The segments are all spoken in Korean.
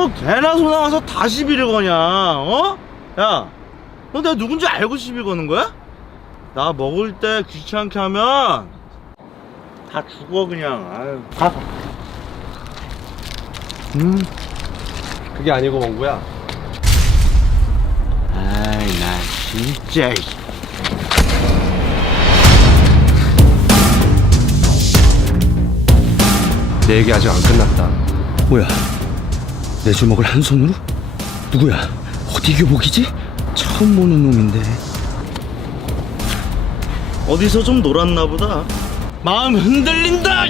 뭐 개나 소 나 와서 다 시비를 거냐 어? 야 너 내가 누군지 알고 시비 거는 거야? 나 먹을 때 귀찮게 하면 다 죽어 그냥 아유 가 음. 그게 아니고 원구야 아이 나 진짜 이. 내 얘기 아직 안 끝났다 뭐야? 내 주먹을 한 손으로? 누구야? 어디 교복이지? 처음 보는 놈인데. 어디서 좀 놀았나 보다 마음 흔들린다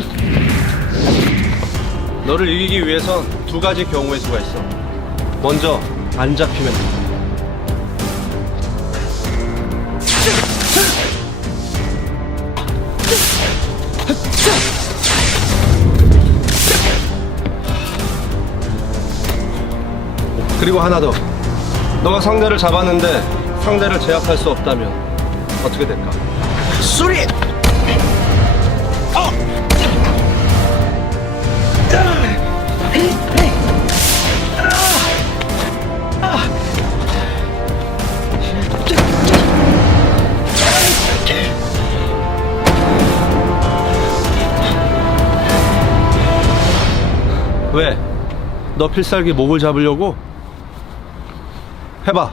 너를 이기기 위해선 두 가지 경우의 수가 있어 먼저 안 잡히면 된다 그리고 하나 더 너가 상대를 잡았는데 상대를 제압할 수 없다면 어떻게 될까? 소리 왜? 너 필살기 목을 잡으려고? 해봐.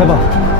해봐.